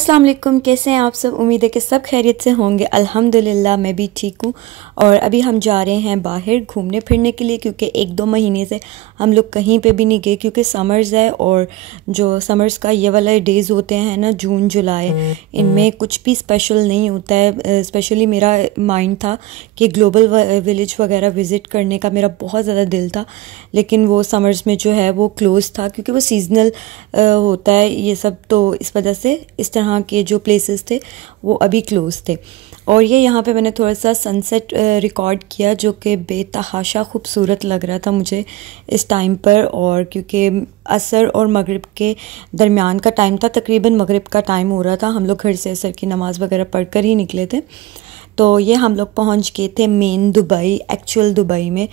अस्सलाम वालेकुम, कैसे हैं आप सब। उम्मीद है कि सब खैरियत से होंगे। अल्हम्दुलिल्लाह मैं भी ठीक हूँ। और अभी हम जा रहे हैं बाहर घूमने फिरने के लिए, क्योंकि 1-2 महीने से हम लोग कहीं पे भी नहीं गए, क्योंकि समर्स है। और जो समर्स का ये वाला डेज़ होते हैं ना, जून जुलाई, इनमें कुछ भी स्पेशल नहीं होता है। स्पेशली मेरा माइंड था कि ग्लोबल विलेज वगैरह विज़िट करने का मेरा बहुत ज़्यादा दिल था, लेकिन वो समर्स में जो है वो क्लोज़ था, क्योंकि वो सीजनल होता है ये सब। तो इस वजह से इस तरह के जो प्लेसेस थे वो अभी क्लोज थे। और ये यहाँ पे मैंने थोड़ा सा सनसेट रिकॉर्ड किया, जो कि बेतहाशा खूबसूरत लग रहा था मुझे इस टाइम पर। और क्योंकि असर और मगरिब के दरमियान का टाइम था, तकरीबन मगरिब का टाइम हो रहा था, हम लोग घर से असर की नमाज़ वगैरह पढ़ कर ही निकले थे। तो ये हम लोग पहुंच गए थे मेन दुबई, एक्चुअल दुबई में।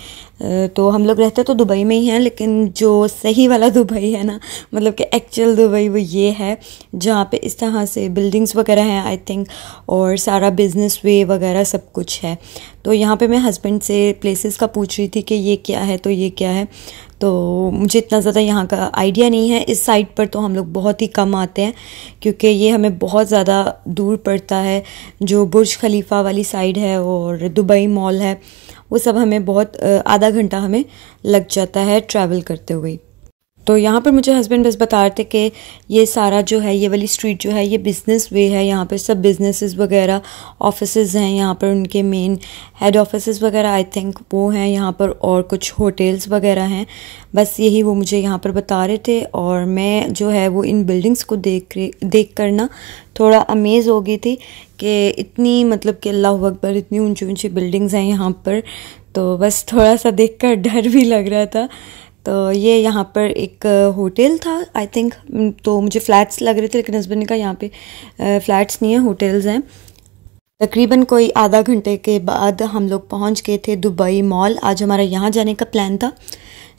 तो हम लोग रहते तो दुबई में ही हैं, लेकिन जो सही वाला दुबई है ना, मतलब कि एक्चुअल दुबई, वो ये है जहाँ पे इस तरह से बिल्डिंग्स वगैरह हैं आई थिंक, और सारा बिजनेस वे वगैरह सब कुछ है। तो यहाँ पे मैं हस्बैंड से प्लेसेस का पूछ रही थी कि ये क्या है, तो ये क्या है। तो मुझे इतना ज़्यादा यहाँ का आइडिया नहीं है। इस साइड पर तो हम लोग बहुत ही कम आते हैं, क्योंकि ये हमें बहुत ज़्यादा दूर पड़ता है। जो बुर्ज खलीफा वाली साइड है और दुबई मॉल है, वो सब हमें बहुत आधा घंटा हमें लग जाता है ट्रैवल करते हुए। तो यहाँ पर मुझे हस्बैंड बस बता रहे थे कि ये सारा जो है, ये वाली स्ट्रीट जो है, ये बिज़नेस वे है। यहाँ पर सब बिजनेसेस वगैरह, ऑफिसेज हैं यहाँ पर, उनके मेन हेड ऑफिसेज वगैरह आई थिंक वो हैं यहाँ पर, और कुछ होटल्स वगैरह हैं। बस यही वो मुझे यहाँ पर बता रहे थे। और मैं जो है वो इन बिल्डिंग्स को देख कर ना थोड़ा अमेज़ हो गई थी कि इतनी, मतलब कि अल्लाह अकबर, इतनी ऊंची ऊंची बिल्डिंग्स हैं यहाँ पर। तो बस थोड़ा सा देख कर डर भी लग रहा था। तो ये यहाँ पर एक होटल था आई थिंक। तो मुझे फ़्लैट्स लग रहे थे, लेकिन हस्बैंड ने कहा यहाँ पे फ़्लैट्स नहीं है, होटल्स हैं। तकरीबन कोई आधा घंटे के बाद हम लोग पहुँच गए थे दुबई मॉल। आज हमारा यहाँ जाने का प्लान था।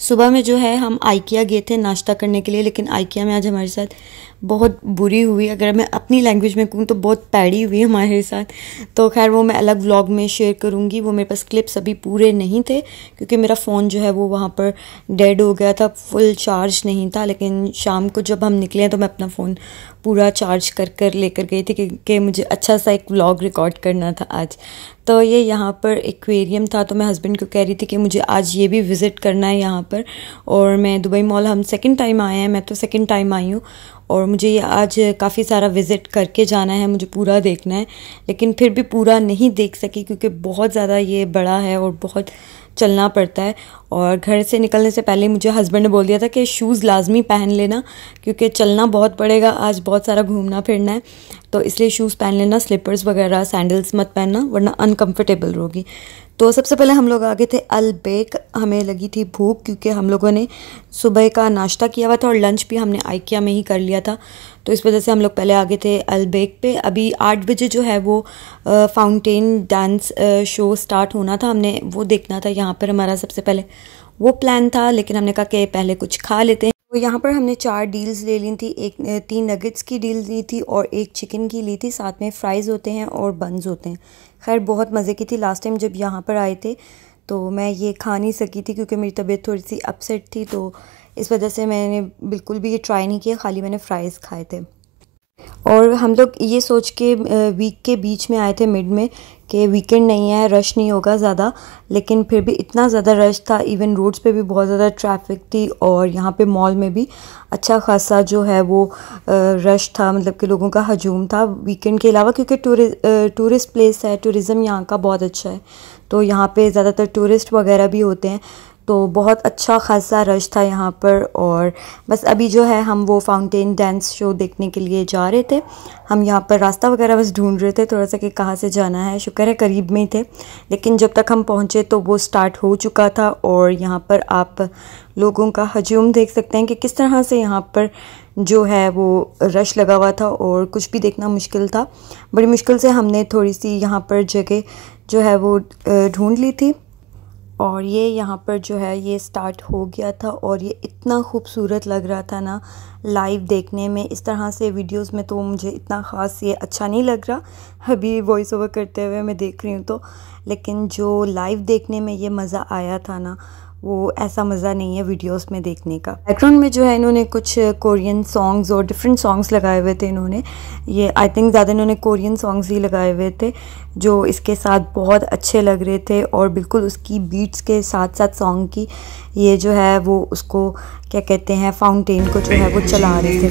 सुबह में जो है हम आइकिया गए थे नाश्ता करने के लिए, लेकिन आइकिया में आज हमारे साथ बहुत बुरी हुई। अगर मैं अपनी लैंग्वेज में कहूँ तो बहुत पैड़ी हुई हमारे साथ। तो खैर वो मैं अलग व्लॉग में शेयर करूँगी। वो मेरे पास क्लिप्स अभी पूरे नहीं थे, क्योंकि मेरा फ़ोन जो है वो वहाँ पर डेड हो गया था, फुल चार्ज नहीं था। लेकिन शाम को जब हम निकले तो मैं अपना फ़ोन पूरा चार्ज कर लेकर गई थी, क्योंकि मुझे अच्छा सा एक व्लॉग रिकॉर्ड करना था आज। तो ये यहाँ पर एक्वेरियम था, तो मैं हस्बैंड को कह रही थी कि मुझे आज ये भी विज़िट करना है यहाँ पर। और मैं दुबई मॉल हम सेकंड टाइम आए हैं, मैं तो सेकंड टाइम आई हूँ, और मुझे ये आज काफ़ी सारा विज़िट करके जाना है, मुझे पूरा देखना है। लेकिन फिर भी पूरा नहीं देख सकी, क्योंकि बहुत ज़्यादा ये बड़ा है और बहुत चलना पड़ता है। और घर से निकलने से पहले मुझे हस्बैंड ने बोल दिया था कि शूज़ लाजमी पहन लेना, क्योंकि चलना बहुत पड़ेगा, आज बहुत सारा घूमना फिरना है। तो इसलिए शूज़ पहन लेना, स्लीपर्स वगैरह, सैंडल्स मत पहनना, वरना अनकम्फर्टेबल होगी। तो सबसे पहले हम लोग आ गए थे अल बेक। हमें लगी थी भूख, क्योंकि हम लोगों ने सुबह का नाश्ता किया हुआ था और लंच भी हमने आइकिया में ही कर लिया था। तो इस वजह से हम लोग पहले आ गए थे अल बेक पे। अभी 8 बजे जो है वो फाउंटेन डांस शो स्टार्ट होना था, हमने वो देखना था। यहाँ पर हमारा सबसे पहले वो प्लान था, लेकिन हमने कहा कि पहले कुछ खा लेते हैं। तो यहाँ पर हमने 4 डील्स ले ली थी। 3 नगेट्स की डील ली थी और 1 चिकन की ली थी, साथ में फ्राइज़ होते हैं और बन्स होते हैं। खैर बहुत मज़े की थी। लास्ट टाइम जब यहाँ पर आए थे तो मैं ये खा नहीं सकी थी, क्योंकि मेरी तबीयत थोड़ी सी अपसेट थी, तो इस वजह से मैंने बिल्कुल भी ये ट्राई नहीं किया, खाली मैंने फ़्राइज़ खाए थे। और हम लोग ये सोच के वीक के बीच में आए थे, मिड में, कि वीकेंड नहीं है, रश नहीं होगा ज़्यादा। लेकिन फिर भी इतना ज़्यादा रश था, इवन रोड्स पे भी बहुत ज़्यादा ट्रैफिक थी, और यहाँ पे मॉल में भी अच्छा खासा जो है वो रश था, मतलब कि लोगों का हजूम था वीकेंड के अलावा, क्योंकि टूरिस्ट प्लेस है, टूरिज़्म यहाँ का बहुत अच्छा है। तो यहाँ पे ज़्यादातर टूरिस्ट वगैरह भी होते हैं, तो बहुत अच्छा खासा रश था यहाँ पर। और बस अभी जो है हम वो फाउंटेन डांस शो देखने के लिए जा रहे थे। हम यहाँ पर रास्ता वगैरह बस ढूंढ रहे थे थोड़ा सा कि कहाँ से जाना है। शुक्र है करीब में ही थे, लेकिन जब तक हम पहुँचे तो वो स्टार्ट हो चुका था। और यहाँ पर आप लोगों का हजूम देख सकते हैं कि किस तरह से यहाँ पर जो है वो रश लगा हुआ था, और कुछ भी देखना मुश्किल था। बड़ी मुश्किल से हमने थोड़ी सी यहाँ पर जगह जो है वो ढूंढ ली थी। और ये यहाँ पर जो है ये स्टार्ट हो गया था, और ये इतना खूबसूरत लग रहा था ना लाइव देखने में। इस तरह से वीडियोस में तो मुझे इतना ख़ास ये अच्छा नहीं लग रहा अभी वॉइस ओवर करते हुए मैं देख रही हूँ तो, लेकिन जो लाइव देखने में ये मज़ा आया था ना, वो ऐसा मज़ा नहीं है वीडियोस में देखने का। बैकग्राउंड में जो है इन्होंने कुछ कोरियन सॉन्ग्स और डिफरेंट सॉन्ग्स लगाए हुए थे इन्होंने। ये आई थिंक ज़्यादा इन्होंने कोरियन सॉन्ग्स ही लगाए हुए थे जो इसके साथ बहुत अच्छे लग रहे थे, और बिल्कुल उसकी बीट्स के साथ साथ सॉन्ग की ये जो है वो उसको क्या कहते हैं, फाउंटेन को जो है वो चला रहे थे।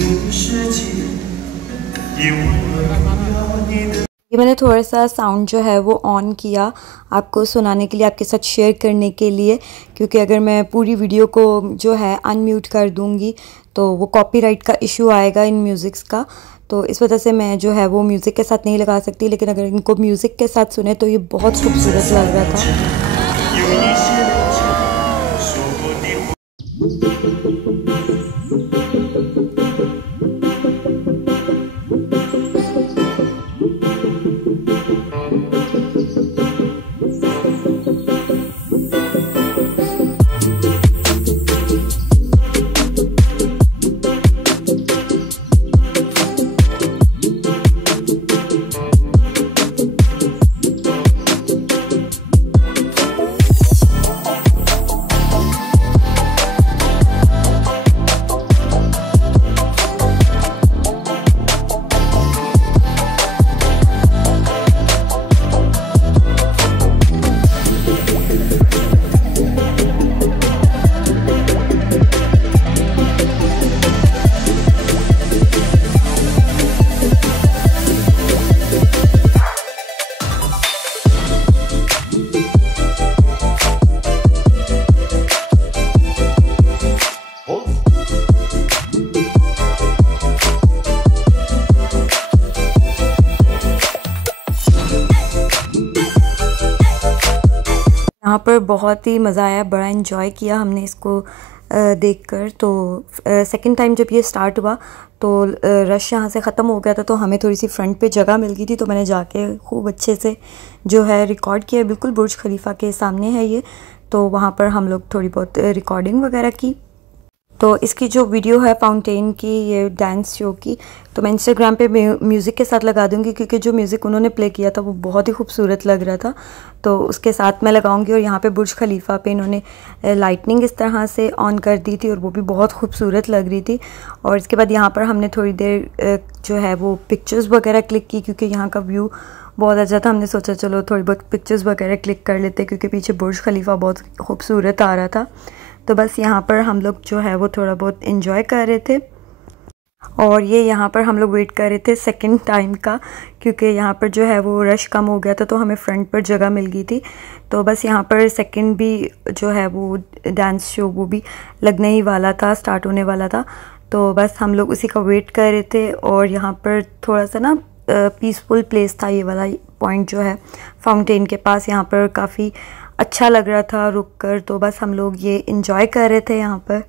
ये मैंने थोड़ा सा साउंड जो है वो ऑन किया आपको सुनाने के लिए, आपके साथ शेयर करने के लिए, क्योंकि अगर मैं पूरी वीडियो को जो है अनम्यूट कर दूंगी तो वो कॉपीराइट का इशू आएगा इन म्यूज़िक्स का। तो इस वजह से मैं जो है वो म्यूज़िक के साथ नहीं लगा सकती, लेकिन अगर इनको म्यूज़िक के साथ सुने तो ये बहुत खूबसूरत लग रहा था। यहाँ पर बहुत ही मज़ा आया, बड़ा इन्जॉय किया हमने इसको देखकर। तो सेकंड टाइम जब ये स्टार्ट हुआ तो रश यहाँ से ख़त्म हो गया था, तो हमें थोड़ी सी फ्रंट पे जगह मिल गई थी, तो मैंने जाके खूब अच्छे से जो है रिकॉर्ड किया। बिल्कुल बुर्ज खलीफा के सामने है ये, तो वहाँ पर हम लोग थोड़ी बहुत रिकॉर्डिंग वगैरह की। तो इसकी जो वीडियो है फाउंटेन की, ये डांस शो की, तो मैं इंस्टाग्राम पे म्यूज़िक के साथ लगा दूंगी, क्योंकि जो म्यूज़िक उन्होंने प्ले किया था वो बहुत ही खूबसूरत लग रहा था, तो उसके साथ मैं लगाऊंगी। और यहाँ पे बुर्ज खलीफा पे इन्होंने लाइटनिंग इस तरह से ऑन कर दी थी और वो भी बहुत खूबसूरत लग रही थी। और इसके बाद यहाँ पर हमने थोड़ी देर जो है वो पिक्चर्स वगैरह क्लिक की, क्योंकि यहाँ का व्यू बहुत अच्छा था। हमने सोचा चलो थोड़ी बहुत पिक्चर्स वगैरह क्लिक कर लेते, क्योंकि पीछे बुर्ज खलीफा बहुत खूबसूरत आ रहा था। तो बस यहाँ पर हम लोग जो है वो थोड़ा बहुत इन्जॉय कर रहे थे। और ये यहाँ पर हम लोग वेट कर रहे थे सेकंड टाइम का, क्योंकि यहाँ पर जो है वो रश कम हो गया था, तो हमें फ्रंट पर जगह मिल गई थी। तो बस यहाँ पर सेकंड भी जो है वो डांस शो वो भी लगने ही वाला था, स्टार्ट होने वाला था। तो बस हम लोग उसी का वेट कर रहे थे। और यहाँ पर थोड़ा सा ना पीसफुल प्लेस था ये वाला पॉइंट जो है फाउंटेन के पास, यहाँ पर काफ़ी अच्छा लग रहा था रुक कर। तो बस हम लोग ये इंजॉय कर रहे थे यहाँ पर।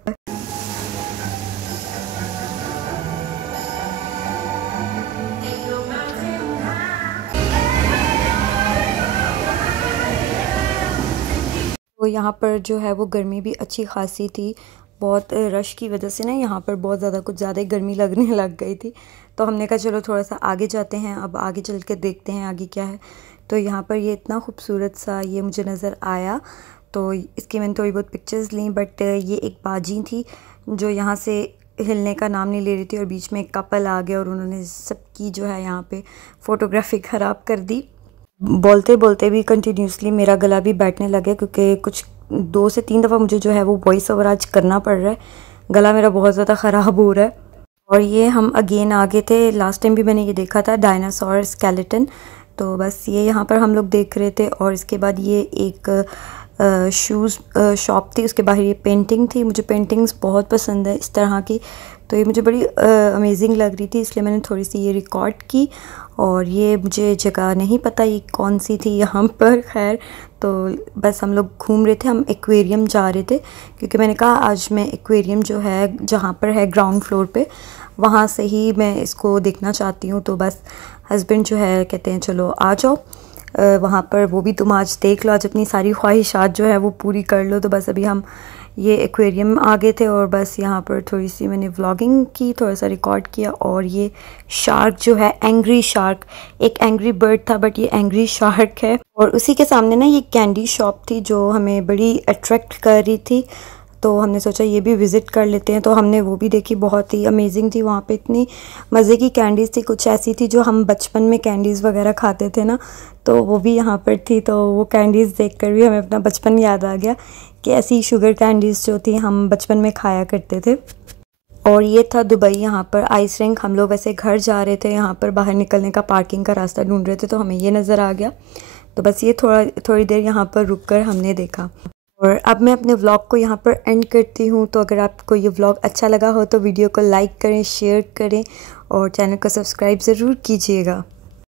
तो यहाँ पर जो है वो गर्मी भी अच्छी खासी थी, बहुत रश की वजह से ना यहाँ पर बहुत ज़्यादा कुछ ज़्यादा ही गर्मी लगने लग गई थी। तो हमने कहा चलो थोड़ा सा आगे जाते हैं, अब आगे चल के देखते हैं आगे क्या है। तो यहाँ पर ये इतना खूबसूरत सा ये मुझे नज़र आया, तो इसकी मैंने थोड़ी बहुत पिक्चर्स ली। बट ये एक बाजी थी जो यहाँ से हिलने का नाम नहीं ले रही थी, और बीच में एक कपल आ गया और उन्होंने सबकी जो है यहाँ पे फ़ोटोग्राफी ख़राब कर दी। बोलते बोलते भी कंटिन्यूसली मेरा गला भी बैठने लगे, क्योंकि कुछ 2 से 3 दफ़ा मुझे जो है वो वॉइस ओवर आज करना पड़ रहा है, गला मेरा बहुत ज़्यादा ख़राब हो रहा है। और ये हम अगेन आ गए थे, लास्ट टाइम भी मैंने ये देखा था डायनासोर स्केलेटन। तो बस ये यहाँ पर हम लोग देख रहे थे। और इसके बाद ये एक शूज़ शॉप थी, उसके बाहर ये पेंटिंग थी। मुझे पेंटिंग्स बहुत पसंद है इस तरह की, तो ये मुझे बड़ी अमेजिंग लग रही थी, इसलिए मैंने थोड़ी सी ये रिकॉर्ड की। और ये मुझे जगह नहीं पता ये कौन सी थी यहाँ पर, खैर। तो बस हम लोग घूम रहे थे, हम एक्वेरियम जा रहे थे, क्योंकि मैंने कहा आज मैं एक्वेरियम जो है जहाँ पर है ग्राउंड फ्लोर पे, वहाँ से ही मैं इसको देखना चाहती हूँ। तो बस हस्बैंड जो है कहते हैं चलो आ जाओ वहाँ पर, वो भी तुम आज देख लो, आज अपनी सारी ख्वाहिशात जो है वो पूरी कर लो। तो बस अभी हम ये एक्वेरियम आ गए थे और बस यहाँ पर थोड़ी सी मैंने व्लॉगिंग की, थोड़ा सा रिकॉर्ड किया। और ये शार्क जो है, एंग्री शार्क, एक एंग्री बर्ड था बट ये एंग्री शार्क है। और उसी के सामने ना ये कैंडी शॉप थी जो हमें बड़ी अट्रैक्ट कर रही थी, तो हमने सोचा ये भी विज़िट कर लेते हैं। तो हमने वो भी देखी, बहुत ही अमेजिंग थी। वहाँ पे इतनी मज़े की कैंडीज़ थी, कुछ ऐसी थी जो हम बचपन में कैंडीज़ वगैरह खाते थे ना, तो वो भी यहाँ पर थी। तो वो कैंडीज़ देखकर भी हमें अपना बचपन याद आ गया कि ऐसी शुगर कैंडीज़ जो थी हम बचपन में खाया करते थे। और ये था दुबई, यहाँ पर आइस रिंक। हम लोग वैसे घर जा रहे थे, यहाँ पर बाहर निकलने का पार्किंग का रास्ता ढूंढ रहे थे, तो हमें ये नज़र आ गया। तो बस ये थोड़ी देर यहाँ पर रुक कर हमने देखा। और अब मैं अपने व्लॉग को यहाँ पर एंड करती हूँ। तो अगर आपको ये व्लॉग अच्छा लगा हो तो वीडियो को लाइक करें, शेयर करें और चैनल को सब्सक्राइब ज़रूर कीजिएगा।